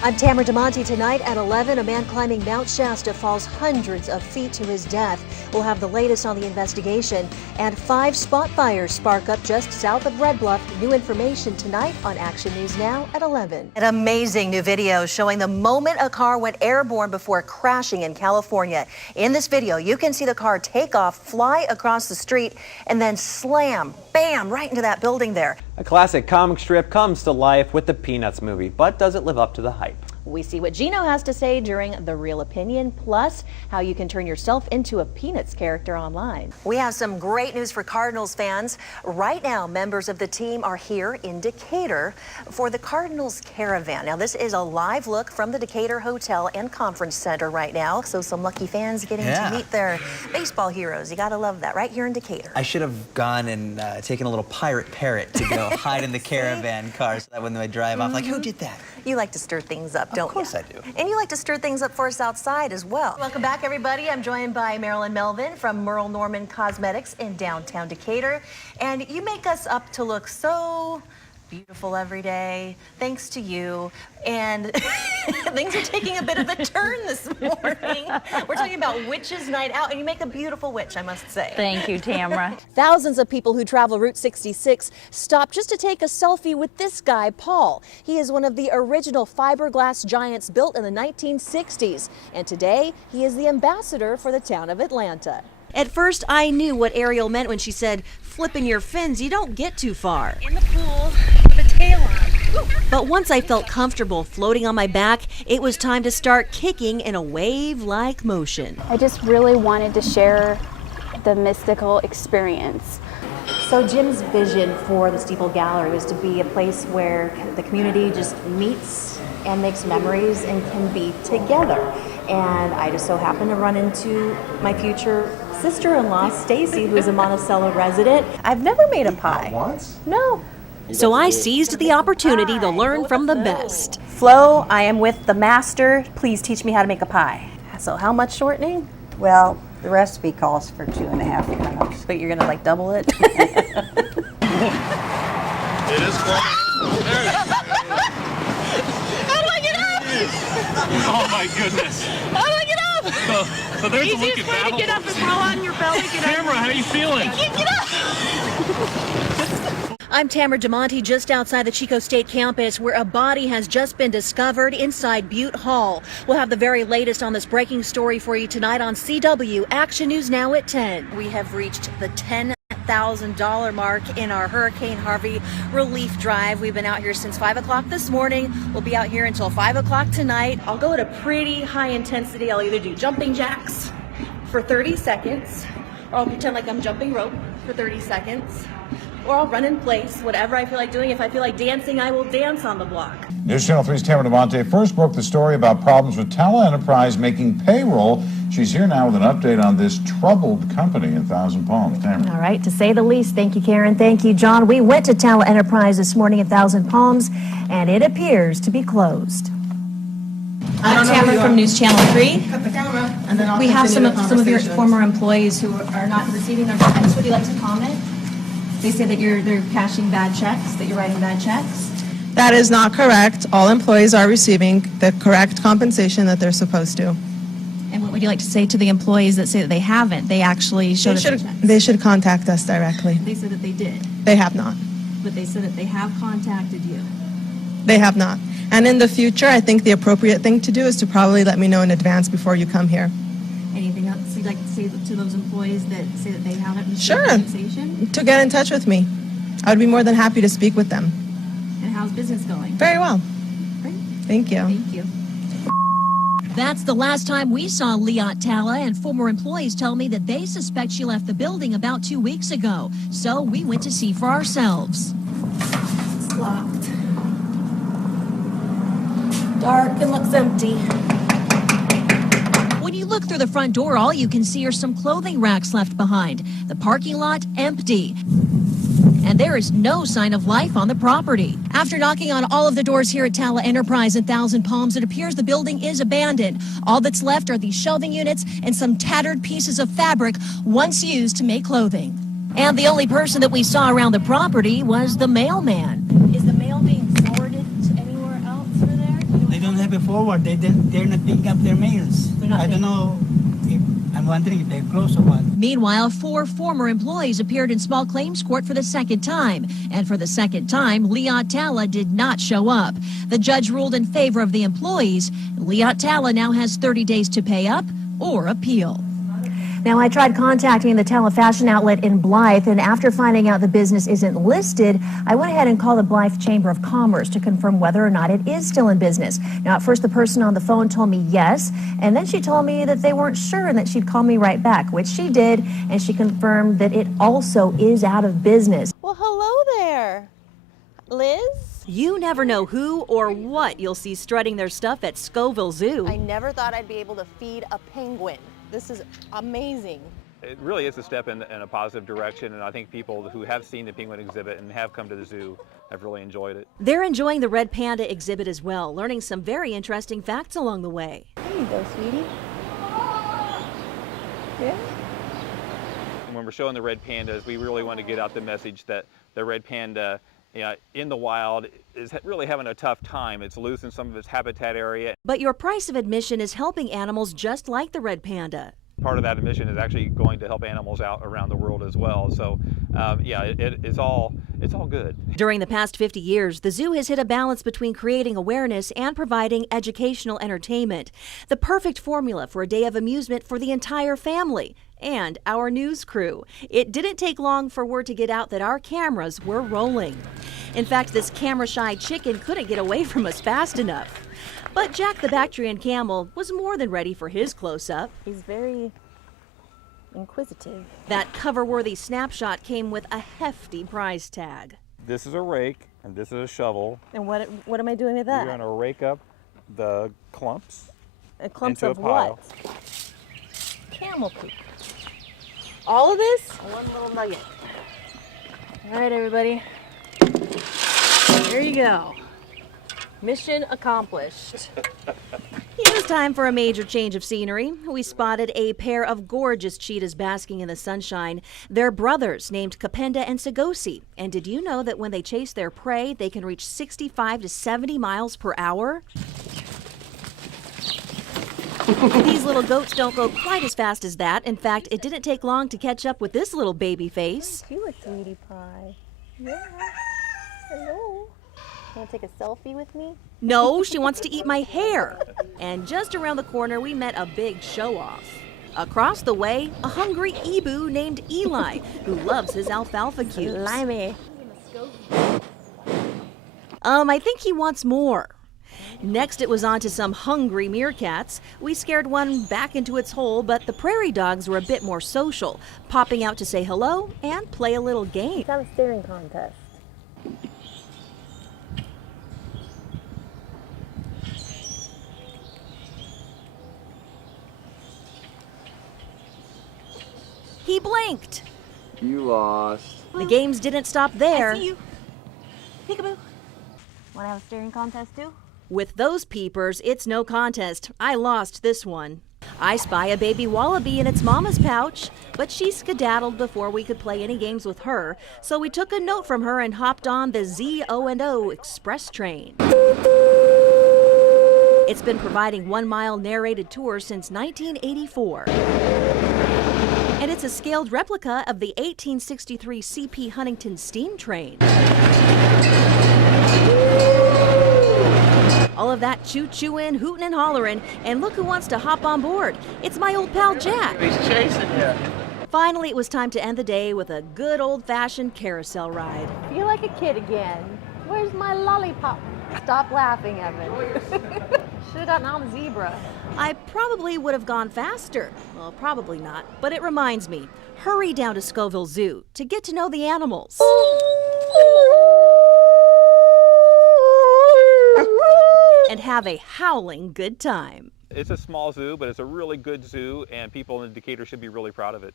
I'm Tamara Damante. Tonight at 11, a man climbing Mount Shasta falls hundreds of feet to his death. We'll have the latest on the investigation. And 5 spot fires spark up just south of Red Bluff. New information tonight on Action News Now at 11. An amazing new video showing the moment a car went airborne before crashing in California. In this video, you can see the car take off, fly across the street, and then slam, bam, right into that building there. A classic comic strip comes to life with the Peanuts movie, but does it live up to the hype? We see what Gino has to say during The Real Opinion, plus how you can turn yourself into a Peanuts character online. We have some great news for Cardinals fans. Right now, members of the team are here in Decatur for the Cardinals Caravan. Now, this is a live look from the Decatur Hotel and Conference Center right now, so some lucky fans getting to meet their baseball heroes. You gotta love that, right here in Decatur. I should have gone and taken a little pirate parrot to go hide in the caravan car so that when they drive off, like, who did that? You like to stir things up, don't you? Of course I do. And you like to stir things up for us outside as well. Welcome back, everybody. I'm joined by Marilyn Melvin from Merle Norman Cosmetics in downtown Decatur. And you make us up to look so beautiful every day, thanks to you. And things are taking a bit of a turn this morning. We're talking about Witches Night Out, and you make a beautiful witch, I must say. Thank you, Tamara. Thousands of people who travel Route 66 stop just to take a selfie with this guy, Paul. He is one of the original fiberglass giants built in the 1960s. And today, he is the ambassador for the town of Atlanta. At first, I knew what Ariel meant when she said, flipping your fins, you don't get too far. In the pool with a tail on. But once I felt comfortable floating on my back, it was time to start kicking in a wave-like motion. I just really wanted to share the mystical experience. So Jim's vision for the Steeple Gallery was to be a place where the community just meets and makes memories and can be together. And I just so happened to run into my future sister-in-law, Stacy, who's a Monticello resident. I've never made a pie. Once? No. So I seized the opportunity to learn from the best. Flo, I am with the master. Please teach me how to make a pie. So how much shortening? Well, the recipe calls for 2.5 cups. But you're gonna like double it? It is close. How do I get up? Oh my goodness. How do I get up? So there's a look Easiest at way to battle. get up is roll on your belly. Get up. Tamara, how are you feeling? I can't get up. I'm Tamara Damante, just outside the Chico State campus, where a body has just been discovered inside Butte Hall. We'll have the very latest on this breaking story for you tonight on CW Action News Now at 10. We have reached the $10,000 mark in our Hurricane Harvey relief drive. We've been out here since 5 o'clock this morning. We'll be out here until 5 o'clock tonight. I'll go at a pretty high intensity. I'll either do jumping jacks for 30 seconds, or I'll pretend like I'm jumping rope for 30 seconds. Or I'll run in place, whatever I feel like doing. If I feel like dancing, I will dance on the block. News Channel 3's Tamara Damante first broke the story about problems with Tala Enterprise making payroll. She's here now with an update on this troubled company in Thousand Palms. Tamara. All right, to say the least. Thank you, Karen. Thank you, John. We went to Tala Enterprise this morning at Thousand Palms, and it appears to be closed. I'm Tamara from News Channel 3. Cut the camera, and then I'll We have some of your conversation. former employees who are not receiving their checks. Would you like to comment? They say that they're cashing bad checks, that you're writing bad checks. That is not correct. All employees are receiving the correct compensation that they're supposed to. And what would you like to say to the employees that say that they haven't? They actually showed us their checks. They should contact us directly. They said that they did, They have not. but they said that they have contacted you. They have not. And in the future, I think the appropriate thing to do is to probably let me know in advance before you come here. Anything else you'd like to say to those employees that say that they haven't received Sure. compensation? To get in touch with me. I would be more than happy to speak with them. And how's business going? Very well. Great. Thank you. Thank you. That's the last time we saw Liat Tala, and former employees tell me that they suspect she left the building about 2 weeks ago. So we went to see for ourselves. It's locked. Dark and looks empty. When you look through the front door, all you can see are some clothing racks left behind. The parking lot empty. And there is no sign of life on the property. After knocking on all of the doors here at Tala Enterprise in Thousand Palms, it appears the building is abandoned. All that's left are these shelving units and some tattered pieces of fabric once used to make clothing. And the only person that we saw around the property was the mailman. Is the mail being forwarded to anywhere else for there? They don't have it forward. They're not picking up their mails. not I don't know. I'm wondering if they're closed or what. Meanwhile, 4 former employees appeared in small claims court for the second time. And for the second time, Liat Tala did not show up. The judge ruled in favor of the employees. Liat Tala now has 30 days to pay up or appeal. Now, I tried contacting the Tala fashion outlet in Blythe, and after finding out the business isn't listed, I went ahead and called the Blythe Chamber of Commerce to confirm whether or not it is still in business. Now, at first, the person on the phone told me yes, and then she told me that they weren't sure and that she'd call me right back, which she did, and she confirmed that it also is out of business. Well, hello there, Liz. You never know who or what you'll see strutting their stuff at Scoville Zoo. I never thought I'd be able to feed a penguin. This is amazing. It really is a step in a positive direction, and I think people who have seen the penguin exhibit and have come to the zoo have really enjoyed it. They're enjoying the red panda exhibit as well, learning some very interesting facts along the way. There you go, sweetie. Yeah. And when we're showing the red pandas, we really want to get out the message that the red panda in the wild is really having a tough time. It's losing some of its habitat area. But your price of admission is helping animals just like the red panda. Part of that admission is actually going to help animals out around the world as well. So, it's all good. During the past 50 years, the zoo has hit a balance between creating awareness and providing educational entertainment. The perfect formula for a day of amusement for the entire family and our news crew. It didn't take long for word to get out that our cameras were rolling. In fact, this camera-shy chicken couldn't get away from us fast enough. But Jack the Bactrian camel was more than ready for his close-up. He's very inquisitive. That cover-worthy snapshot came with a hefty price tag. This is a rake and this is a shovel. And what am I doing with that? You're going to rake up the clumps Clumps into of a pile. what? Camel poop. All of this? One little nugget. All right, everybody. Here you go. Mission accomplished. It was time for a major change of scenery. We spotted a pair of gorgeous cheetahs basking in the sunshine. They're brothers named Kapenda and Sagosi. And did you know that when they chase their prey, they can reach 65 to 70 miles per hour? These little goats don't go quite as fast as that. In fact, it didn't take long to catch up with this little baby face. You a sweetie pie. Yeah. Hello. Want to take a selfie with me? No, she wants to eat my hair. And just around the corner, we met a big show-off. Across the way, a hungry ebu named Eli, who loves his alfalfa cubes. Limey. I think he wants more. Next, it was on to some hungry meerkats. We scared one back into its hole, but the prairie dogs were a bit more social, popping out to say hello and play a little game. Let's have a staring contest. He blinked. You lost. The games didn't stop there. I see you. Peekaboo. Want to have a staring contest too? With those peepers, it's no contest. I lost this one. I spy a baby wallaby in its mama's pouch, but she skedaddled before we could play any games with her, so we took a note from her and hopped on the ZO&O express train. It's been providing 1-mile narrated tours since 1984. And it's a scaled replica of the 1863 C.P. Huntington steam train. All of that choo-chooing, hooting and hollering, and look who wants to hop on board. It's my old pal Jack. He's chasing you. Finally, it was time to end the day with a good old-fashioned carousel ride. Feel like a kid again. Where's my lollipop? Stop laughing, Evan. Should have gotten on the zebra. I probably would have gone faster. Well, probably not, but it reminds me. Hurry down to Scoville Zoo to get to know the animals. And have a howling good time. It's a small zoo, but it's a really good zoo, and people in Decatur should be really proud of it.